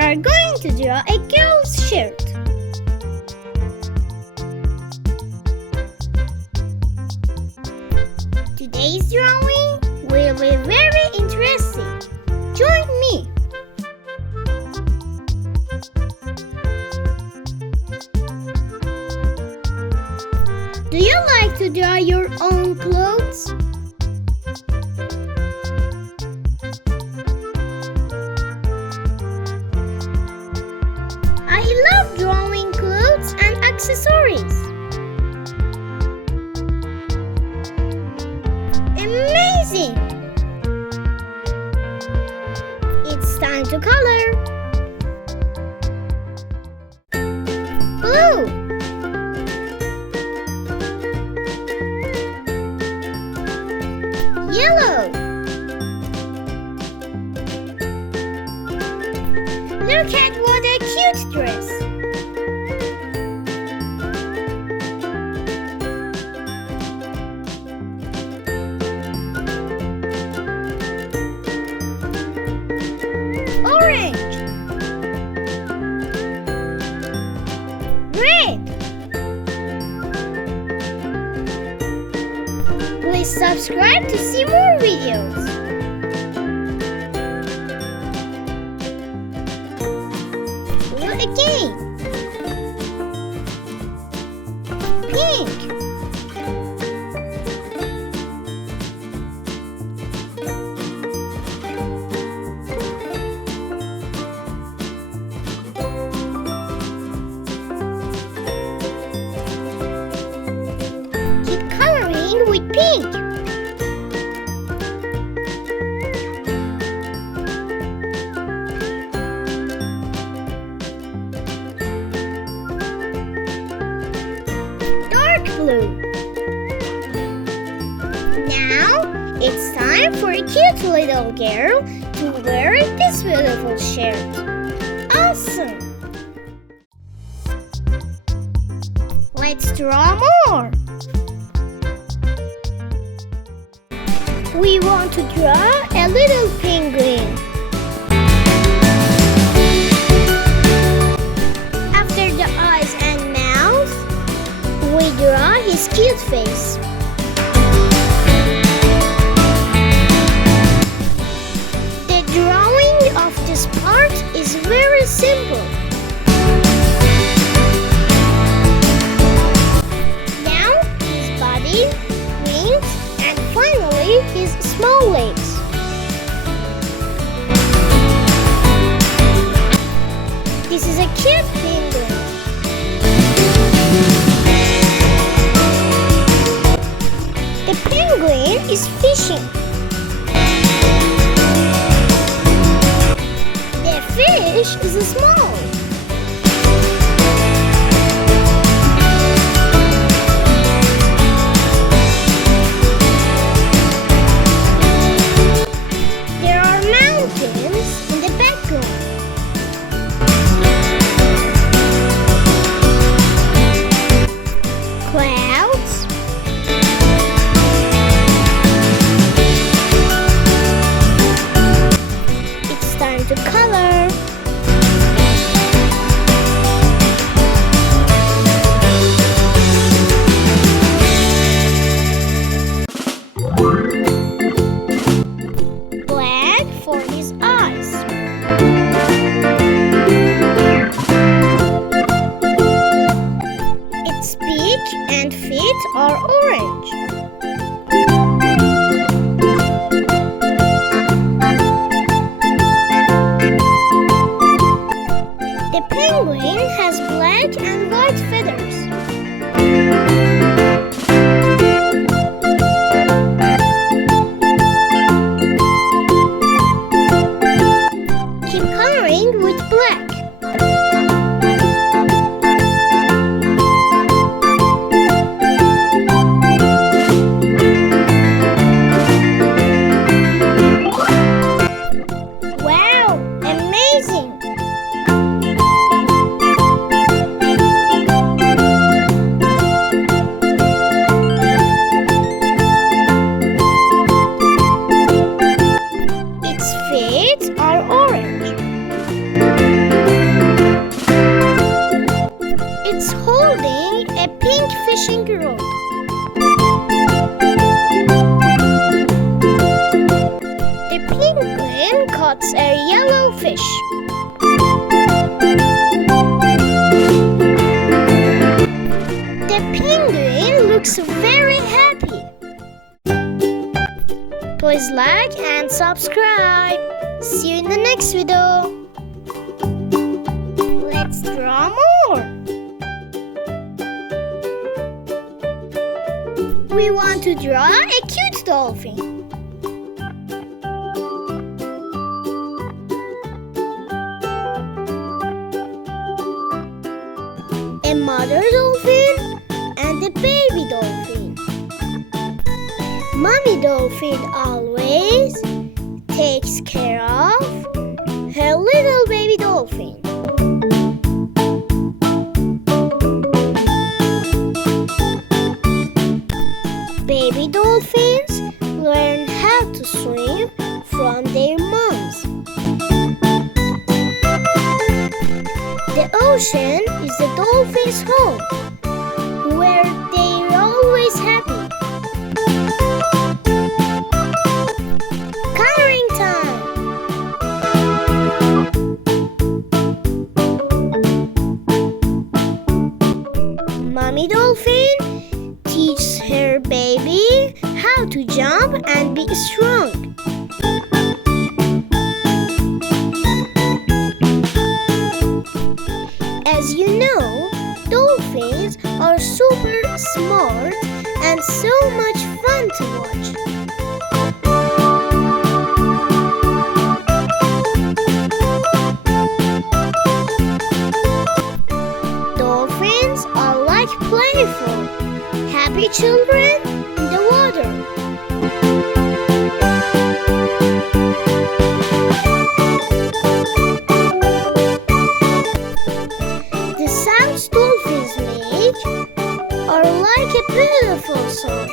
are going to draw a girl's shirt. Today's drawing will be very interesting. Join me. Do you like to draw your own clothes? I love drawing clothes and accessories. Amazing! It's time to color. Blue, yellow. Look at what a cute dress. Orange, red. Please subscribe to see more videos. Blue again. Pink. Keep coloring with pink. Dark blue. Now it's time for a cute little girl to wear this beautiful shirt. Awesome! Let's draw more. We want to draw a little penguin. After the eyes and mouth, we draw his cute face. The drawing of this part is very simple. Now his body, wings, and finally his small legs. This is a cute penguin. The penguin is fishing. The fish is small. There are mountains in the background. Clouds. It's time to color. Black for his eyes. Its beak and feet are orange. The penguin has black and white feathers. Keep coloring with black. Wow, amazing! spots a yellow fish. The penguin looks very happy. Please like and subscribe. See you in the next video. Let's draw more. We want to draw a cute dolphin. A mother dolphin and a baby dolphin. Mommy dolphin always takes care of her little baby dolphin. Baby dolphins learn how to swim from their moms. The ocean is the dolphins' home, where they're always happy. Coloring time! Mommy dolphin teaches her baby how to jump and be strong. As you know, dolphins are super smart and so much fun to watch. Dolphins are like playful, happy children in the water. The sounds dolphins make are like a beautiful song.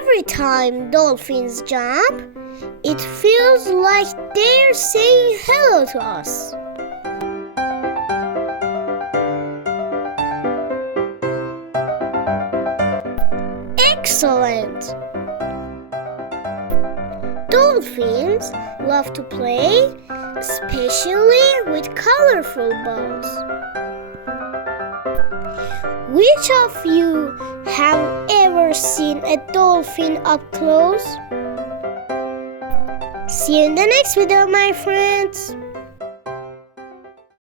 Every time dolphins jump, it feels like they're saying hello to us. Excellent! Dolphins love to play, especially with colorful balls. Which of you have ever seen a dolphin up close? See you in the next video, my friends.